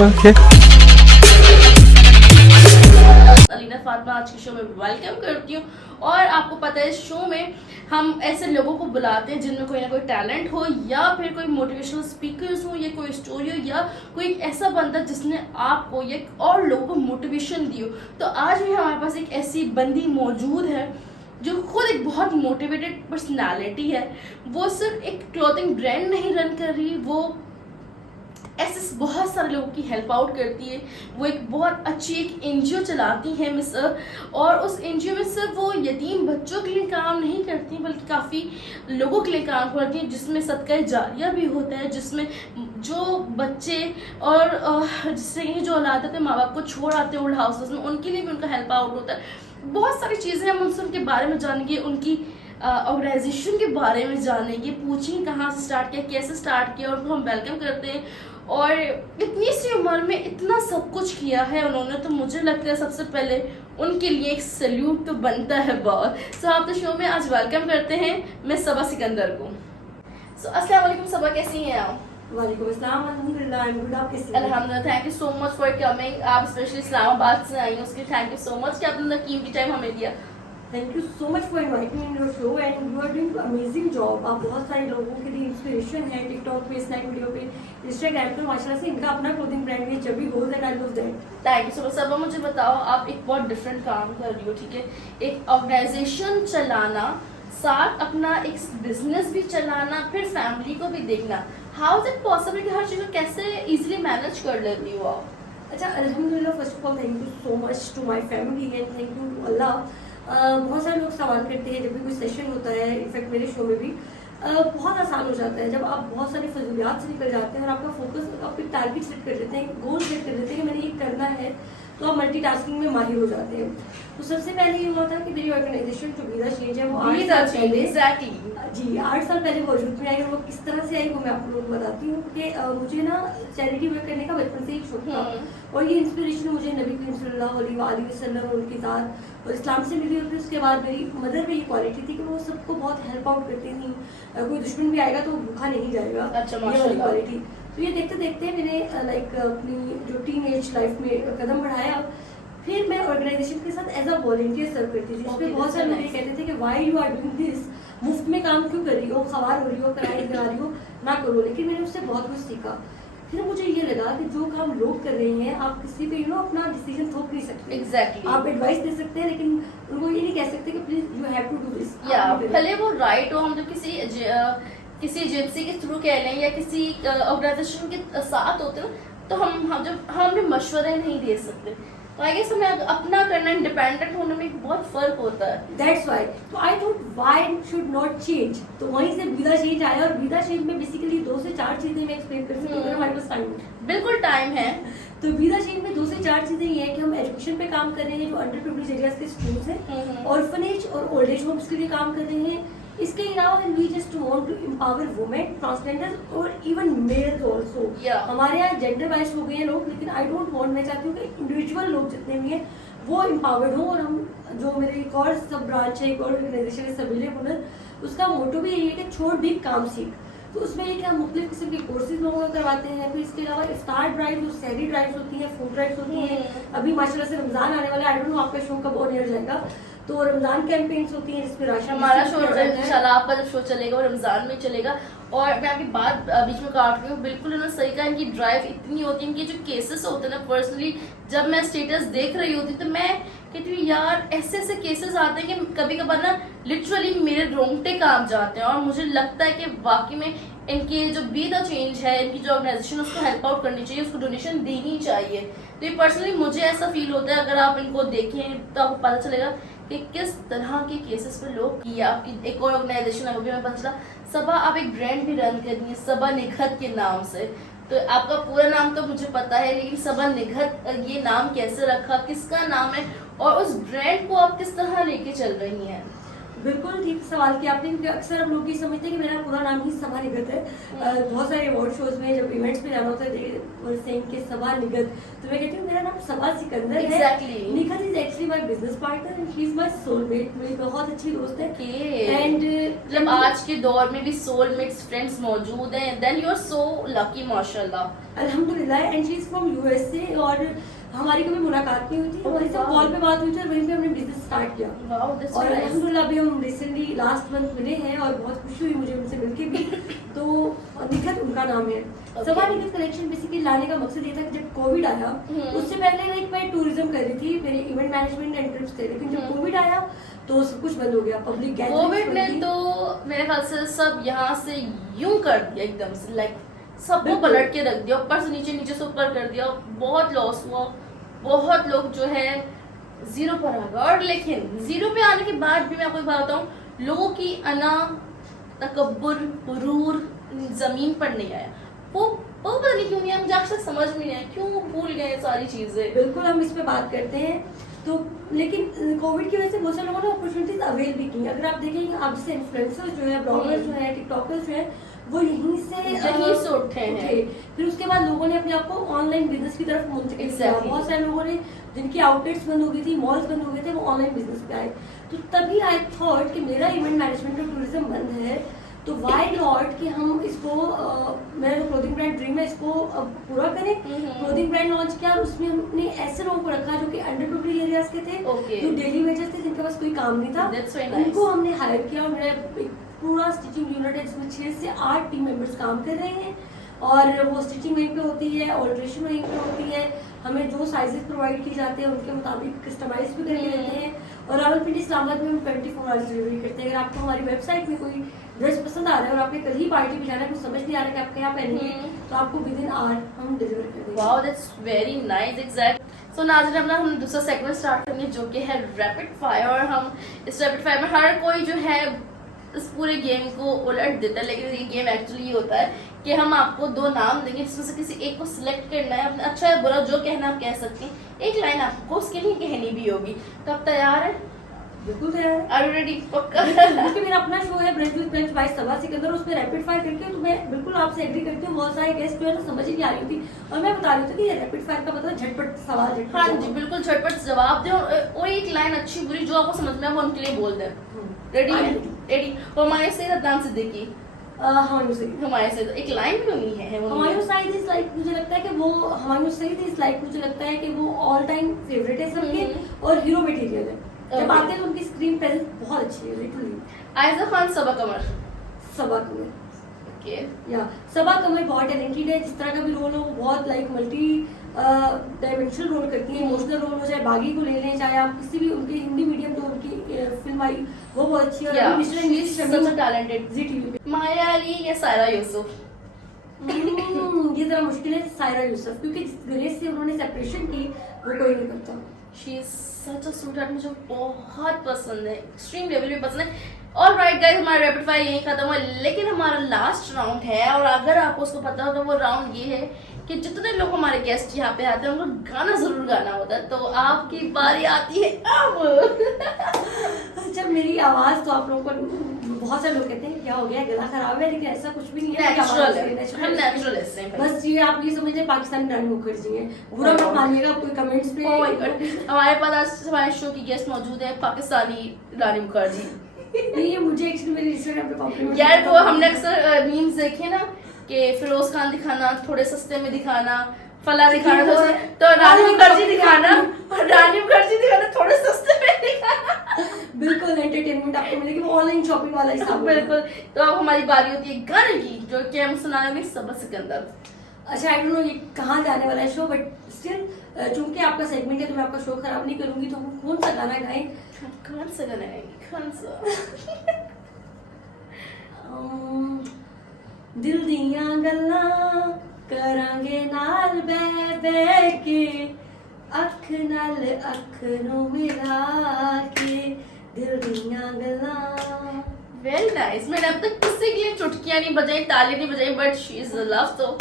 Okay Alina Fatima आज के show में वेलकम करती हूँ। और आपको पता है इस शो में हम ऐसे लोगों को बुलाते हैं जिनमें कोई ना कोई टैलेंट हो या फिर कोई मोटिवेशनल स्पीकर्स हो या कोई स्टोरी हो या कोई एक ऐसा बंदा जिसने आपको या और लोगों को मोटिवेशन दी हो। तो आज भी हमारे पास एक ऐसी बंदी मौजूद है जो खुद एक बहुत मोटिवेटेड पर्सनालिटी है। वो सिर्फ एक क्लॉथिंग ब्रांड नहीं रन कर रही, वो ऐसे बहुत सारे लोगों की हेल्प आउट करती है। वो एक बहुत अच्छी एक एनजीओ चलाती है मिस और उस एनजीओ में सिर्फ वो यतीम बच्चों के लिए काम नहीं करती बल्कि काफ़ी लोगों के लिए काम करती है, जिसमें सदका जारिया भी होता है, जिसमें जो बच्चे और जिससे ये जो औलाद अपने माँ बाप को छोड़ आते हैं ओल्ड हाउसेस में, उनके लिए भी उनका हेल्प आउट होता है। बहुत सारी चीज़ें हम उनसे उनके बारे में जानेंगे, उनकी ऑर्गेनाइजेशन के बारे में जानेंगे, पूछेंगे कहाँ से स्टार्ट किया, कैसे स्टार्ट किया, और उनको हम वेलकम करते हैं। और इतनी सी उम्र में इतना सब कुछ किया है उन्होंने, तो मुझे लगता है सबसे पहले उनके लिए एक सैल्यूट तो बनता है बहुत। सो आप तो शो में आज वेलकम करते हैं मिस सबा सिकंदर को। सो अस्सलाम वालेकुम सबा, कैसी हैं आप? वालेकुम अस्सलाम, अल्हम्दुलिल्लाह, आई एम गुड। आप कैसे हैं? अल्हम्दुलिल्लाह, thank you so much for coming. आप स्पेशली इस्लामाबाद से आई हैं, उसके थैंक यू सो मच कि आपने कीमती टाइम हमें दिया। Thank you so much for inviting in your show and you are doing amazing job. आप बहुत सारे लोगों के लिए इंस्पिरेशन है, टिकटॉक पे, स्नैक वीडियो पे, इंस्टाग्राम पे। माशाल्लाह से इनका अपना क्लोथिंग ब्रांड है, जब भी goes and I love that. Thank you so much. Saba मुझे बताओ, आप एक बहुत डिफरेंट काम कर रही हो, ठीक है, एक ऑर्गेनाइजेशन चलाना, साथ अपना एक बिजनेस भी चलाना, फिर फैमिली को भी देखना। हाउ इज इट पॉसिबल कि हर चीज़ को कैसे इजीली मैनेज कर लेती हो आप? अच्छा, अल्हम्दुलिल्लाह, first of all thank you so much to my family and thank you to Allah. बहुत सारे लोग सवाल करते हैं जब भी कोई सेशन होता है, इनफैक्ट मेरे शो में भी बहुत आसान हो जाता है जब आप बहुत सारी फजूलियात से निकल जाते हैं और आपका फोकस, आप एक टारगेट सेट कर लेते हैं, गोल सेट कर लेते हैं कि मैंने ये करना है, तो आप मल्टीटास्किंग में माहिर हो जाते हैं। तो सबसे पहले ये हुआ था कि मेरी ऑर्गेनाइजेशन जो वीरा चेंज है वो 8 साल पहले, जी 8 साल पहले वजूद में आई। और वो किस तरह से आई वो मैं आप लोगों को बताती हूँ, क्योंकि मुझे ना चैरिटी वर्क करने का बचपन से ही शौक था और ये इंस्पिरेशन मुझे नबी करीम सल्लल्लाहु अलैहि वसल्लम और उनकी ज़ात और इस्लाम से मिली। और फिर उसके बाद मेरी मदर में ये क्वालिटी थी कि वो सबको बहुत हेल्प आउट करती थी। कोई दुश्मन भी आएगा तो वो भूखा नहीं जाएगा, अच्छा, ये वाली क्वालिटी। तो ये देखते देखते मैंने लाइक अपनी जो टीन एज लाइफ में कदम बढ़ाया। फिर मैं ऑर्गेनाइजेशन के साथ एज अ वॉलंटियर सर्व करती थी, जिसमें बहुत सारे लोग ये कहते थे कि why you are doing this, मुफ्त में काम क्यों कर रही हो, खवार हो रही हो, कराई करा रही हो, ना करो। लेकिन मैंने उससे बहुत कुछ सीखा। फिर मुझे ये लगा कि जो काम लोग कर रहे हैं, आप किसी पे अपना डिसीजन थोप नहीं सकते। एग्जैक्टली, आप एडवाइस दे सकते हैं लेकिन उनको ये नहीं कह सकते कि please you have to do this. भले वो राइट हो, हम जब किसी एजेंसी के थ्रू कह लें या किसी ऑर्गेनाइजेशन के साथ होते हैं तो हम जब हम मशवरे नहीं दे सकते, तो आई गेस हमें अपना करना, इंडिपेंडेंट होने में बहुत फर्क होता है। दैट्स व्हाई, तो I thought why should not change. तो वहीं से वीदा चेंज आया और वीदा चेंज में बेसिकली 2 से 4 चीजें मैं एक्सप्लेन कर सकती हूँ अगर हमारे पास टाइम है। बिल्कुल टाइम है। तो वीदा चेंज में 2 से 4 चीजें ये है कि हम एजुकेशन पे काम कर रहे हैं, जो अंडर प्रिविलेज एरियाज के स्कूल्स हैं, ऑर्फनेज और ओल्ड एज होम्स के लिए काम कर रहे हैं। इसके अलावा we just want to empower women, transgender और इवन मेल्स आल्सो। हमारे यहाँ जेंडर वाइज हो गए हैं लोग, लेकिन आई डोंट वांट, मैं चाहती हूँ कि इंडिविजुअल लोग जितने भी हैं वो एम्पावर्ड हो। और हम जो मेरे एक और सब ब्रांच है, एक और ऑर्गेनाइजेशन है सबीले हुनर, उसका मोटो भी यही है कि छोड़ भी काम सीख। तो उसमें ये कि हम मुख्तलिफ किस्म के कोर्सेज लोगों को करवाते हैं। फिर इसके अलावा इफ्तार ड्राइव, जो सहरी ड्राइव्स होती हैं, फूड ड्राइव्स होती हैं। अभी माशाल्लाह से रमजान आने वाला है, आई डोंट नो आपका शो कब ऑन एयर जाएगा, तो रमजान कैंपेन्स होती हैं जिसमें राशन हमारा शो इंशाल्लाह, आपका जब शो चलेगा वो रमजान में चलेगा। और मैं आपकी बात बीच में काट रही हूँ, बिल्कुल उन्होंने सही कहा, इनकी ड्राइव इतनी होती है, इनके जो केसेस होते हैं ना, पर्सनली जब मैं स्टेटस देख रही होती तो मैं कहती हूँ यार ऐसे ऐसे केसेस आते हैं कि कभी कभार ना लिटरली मेरे रोंगटे काम जाते हैं। और मुझे लगता है कि वाकई में इनके जो बी द चेंज है, इनकी जो ऑर्गेनाइजेशन, उसको हेल्प आउट करनी चाहिए, उसको डोनेशन देनी चाहिए। तो ये पर्सनली मुझे ऐसा फील होता है, अगर आप इनको देखें तो आपको पता चलेगा कि किस तरह के केसेस पे लोग किया। आपकी एक और ऑर्गेनाइजेशन है, वो भी हमें पता चला, सबा आप एक ब्रांड भी रन कर रही है सबा निखत के नाम से। तो आपका पूरा नाम तो मुझे पता है, लेकिन सबा निखत ये नाम कैसे रखा, किसका नाम है, और उस ब्रांड को आप किस तरह लेके चल रही हैं? बिल्कुल ठीक सवाल किया आपने, क्योंकि अक्सर हम लोग ये समझते हैं कि मेरा पूरा नाम ही सबा निगत है। बहुत सारे अवार्ड शोज में जब इवेंट्स में जाना होता है सेम के सबा निगत, तो मैं कहती हूँ मेरा नाम सबा सिकंदर है। Nighat is actually my business partner and she is my soulmate, मेरी बहुत अच्छी दोस्त है। एंड मतलब आज के दौर में भी सोलमेट्स फ्रेंड्स मौजूद हैं, then you are so lucky माशाल्लाह। अल्हम्दुलिल्लाह, and she is from USA, और हमारी कभी मुलाकात नहीं हुई थी, हमारी सिर्फ कॉल पे बात हुई थी और वहीं पे हमने बिजनेस स्टार्ट किया। Wow, that's और so nice. अल्हम्दुलिल्लाह अभी हम रिसेंटली लास्ट मंथ मिले हैं और बहुत खुशी हुई मुझे उनसे मिलके भी। तो निखत उनका नाम है। सबा निखत कलेक्शन बेसिकली लाने का मकसद ये था कि जब कोविड आया, उससे पहले लाइक मैं टूरिज्म कर रही थी, मेरे इवेंट मैनेजमेंट एंड ट्रिप्स थे, लेकिन जब कोविड आया तो सब कुछ बंद हो गया, पब्लिक गैदरिंग्स कोविड ने तो मेरे ख्याल से सब यहाँ से यूं कर दिया एकदम से, लाइक सबको बिल्कुल। पलट के रख दिया, ऊपर से नीचे, नीचे से ऊपर कर दिया, बहुत लॉस हुआ, बहुत लोग जो है जीरो पर आ गए। और लेकिन जीरो पे आने के बाद भी मैं आपको एक बात बताऊं, लोगों की अना, तकब्बुर, गुरूर जमीन पर नहीं आया। वो पता नहीं क्यों नहीं आया, मुझे आज तक समझ में नहीं आया क्यों भूल गए सारी चीजें। बिल्कुल हम इस पे बात करते हैं। तो लेकिन कोविड की वजह से बहुत सारे लोगों ने अपॉर्चुनिटीज अवेल भी की। अगर आप देखेंगे, आप जैसे इन्फ्लुएंसर्स जो है, ब्लॉगर्स जो है, टिकटॉकर्स जो है, वो यहीं से उठे हैं। फिर उसके बाद लोगों ने अपने आप को ऑनलाइन बिजनेस की तरफ मुंतकिल किया। Exactly. बहुत सारे लोगों ने, जिनकी आउटलेट्स बंद हो गई थी, मॉल्स बंद हो गए थे, वो ऑनलाइन बिजनेस पे आए। तो तभी आई थॉट कि मेरा इवेंट मैनेजमेंट और टूरिज्म बंद है, तो वाई नॉट कि हम इसको मेरा जो क्लोथिंग ब्रांड ड्रीम है इसको पूरा करें। क्लोथिंग ब्रांड लॉन्च किया और उसमें हमने ऐसे लोगों को रखा जो कि अंडर प्रिविलेज एरियाज के थे, Okay. जो डेली वेजर्स थे, जिनके पास कोई काम नहीं था। That's very nice. उनको हमने हायर किया और मेरा एक पूरा स्टिचिंग यूनिट है जिसमें 6 से 8 टीम मेंबर्स काम कर रहे हैं, और वो स्टिचिंग वहीं पे होती है, ऑल्ट्रेशन वहीं पे होती है, हमें जो साइजेस प्रोवाइड किए जाते हैं उनके मुताबिक कस्टमाइज भी करके देते हैं। और रावलपिंडी इस्लामाबाद में हम 24 आवर्स डिलीवरी करते हैं। अगर आपको हमारी वेबसाइट में कोई ड्रेस पसंद आ रहा है और आपने कल ही पार्टी में जाना है, कुछ समझ नहीं आ रहा है कि आप क्या पहनेंगे, तो आपको विद इन आवर हम डिलीवर कर देंगे। Wow, that's very nice, exact. So नाज़रीन, अपना हम दूसरा सेगमेंट स्टार्ट करेंगे जो कि है रैपिड फायर। और हम इस रैपिड फायर में हर कोई जो है इस पूरे गेम को उलट देता है, लेकिन ये गेम एक्चुअली ये होता है कि हम आपको 2 नाम देंगे जिसमें से किसी एक को सिलेक्ट करना है। अपना अच्छा या बुरा जो कहना आप कह सकते हैं, एक लाइन आपको उसके लिए कहनी भी होगी। तो आप तैयार है? बिल्कुल तैयार है। Are you ready? पक्का? क्योंकि मेरा अपना शो है brunch with bench by Saba Sikandar, उसमें रैपिड फायर करके, तो मैं बिल्कुल आपसे एग्री करती हूँ। बहुत सारे गेस्ट जो है ना समझ ही नहीं आ रही थी, और मैं बता रही थी कि ये रैपिड फायर का मतलब झटपट सवाल, झटपट हाँ जवाब। जी, बिल्कुल झटपट जवाब दे और एक लाइन अच्छी बुरी जो आपको समझ में आए वो उनके लिए बोल दे। रेडी है? रेडी। हमारे से अदनान सिद्दीकी, हमायूं सईद। हमारे से एक लाइन भी नहीं है वो हमायूं सईद इज लाइक, मुझे लगता है कि वो हमायूं सईद इज लाइक, मुझे लगता है कि वो ऑल टाइम फेवरेट है सबके और हीरो मटेरियल है। जब आते हैं तो उनकी स्क्रीन प्रेजेंस बहुत अच्छी है, लिटरली। आयजा खान, सबा कमर। सबा कमर, ओके। या सबा कमर बहुत टैलेंटेड है, जिस तरह का भी रोल हो वो बहुत लाइक मल्टी डायमेंशनल रोल करती है। इमोशनल रोल हो, चाहे बागी को ले लें, चाहे आप किसी भी उनकी हिंदी मीडियम जो उनकी फिल्म आई वो बहुत अच्छी है। और टैलेंटेड। जी टीवी पे माया अली या सायरा यूसुफ? ये जरा मुश्किल है, सायरा यूसुफ, क्योंकि जिस ग्रेस से उन्होंने सेपरेशन की वो कोई नहीं करता। She is such a sweetheart, मुझे बहुत पसंद है, एक्सट्रीम लेवल पे पसंद है। ऑल राइट गाइस, हमारा रैपिड फायर यहीं खत्म हुआ, लेकिन हमारा लास्ट राउंड है। और अगर आपको उसको पता हो तो वो राउंड ये है कि जितने लोग हमारे गेस्ट यहाँ पे आते हैं उनको गाना जरूर गाना होता है। तो आपकी बारी आती है अब। जब मेरी आवाज, तो आप लोगों को बहुत सारे लोग कहते हैं क्या हो गया, गला खराब है, लेकिन ऐसा कुछ भी नहीं है। नेचुरल है, हम नेचुरल नेचुरल है। बस ये आप ये समझिए पाकिस्तानी रानी मुखर्जी है, बुरा मत मानिएगा कोई कमेंट्स पे। Oh my God, हमारे पास आज हमारे शो की गेस्ट मौजूद है पाकिस्तानी रानी मुखर्जी। नहीं, ये मुझे एक्चुअली मेरे इंस्टाग्राम पे कॉम्प्लीमेंट यार वो हमने अक्सर मीम्स देखे ना कि फिरोज खान दिखाना, थोड़े सस्ते में दिखाना, फला दिखाना, तो रानी मुखर्जी दिखाना, और रानी मुखर्जी दिखाना थोड़े सस्ते में दिखाना। बिल्कुल एंटरटेनमेंट आपको मिलेगी, वो ऑनलाइन शॉपिंग वाला हिसाब है। बिल्कुल। तो अब हमारी बारी होती है गाने की, जो कि हम सुनाएंगे सबा सिकंदर। अच्छा, आई डोंट नो ये कहाँ जाने वाला है शो, बट स्टिल चूंकि आपका सेगमेंट है तो मैं आपका शो खराब नहीं करूंगी। तो हम कौन सा गाना गाएं? कौन सा गाना है? कौन सा? दिल दियां गल्लां करांगे नाल बह बह के, अख नाल अख नू मिला के, दिल दियां गल्लां। Very nice. मैंने अब तक किसी के लिए चुटकियां नहीं बजाई, ताली नहीं बजाई, बट शी इज लव। तो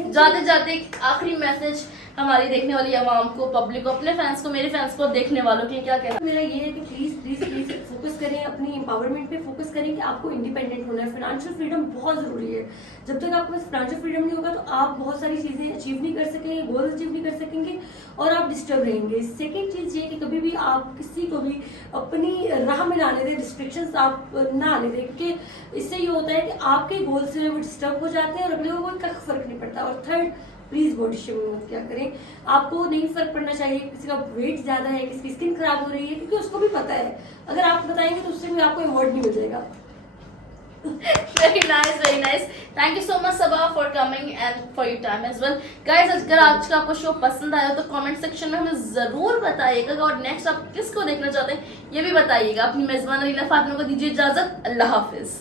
जाते जाते एक आखिरी मैसेज हमारी देखने वाली आवाम को, पब्लिक को, अपने फैंस को, मेरे फैंस को, देखने वालों के लिए क्या कहना? मेरा ये है कि प्लीज प्लीज प्लीज फोकस करें, अपनी एम्पावरमेंट पे फोकस करें कि आपको इंडिपेंडेंट होना है। फाइनेंशियल फ्रीडम बहुत जरूरी है। जब तक आपके पास फाइनेंशियल फ्रीडम नहीं होगा तो आप बहुत सारी चीजें अचीव नहीं कर सकेंगे, गोल अचीव नहीं कर सकेंगे और आप डिस्टर्ब रहेंगे। सेकेंड चीज ये कि कभी भी आप किसी को भी अपनी राह में ना आने दें, रिस्ट्रिक्शंस आप ना आने दें, क्योंकि इससे ये होता है कि आपके गोल से वो डिस्टर्ब हो जाते हैं और अगले को कोई फर्क नहीं पड़ता। और थर्ड, प्लीज बॉडी शेमिंग मत क्या करें। आपको नहीं फर्क पड़ना चाहिए किसी का वेट ज्यादा है, किसी की स्किन खराब हो रही है, क्योंकि उसको भी पता है। अगर आप बताएंगे तो उससे भी आपको अवार्ड नहीं मिल जाएगा। Very nice, very nice. Thank you so much Sabah for coming and for your time as well. Guys, अगर आज का आपको शो पसंद आया तो कमेंट सेक्शन में हमें जरूर बताइएगा और नेक्स्ट आप किसको देखना चाहते हैं ये भी बताइएगा। अपनी मेजबान अलीना फातिमा को दीजिए इजाजत। अल्लाह हाफिज।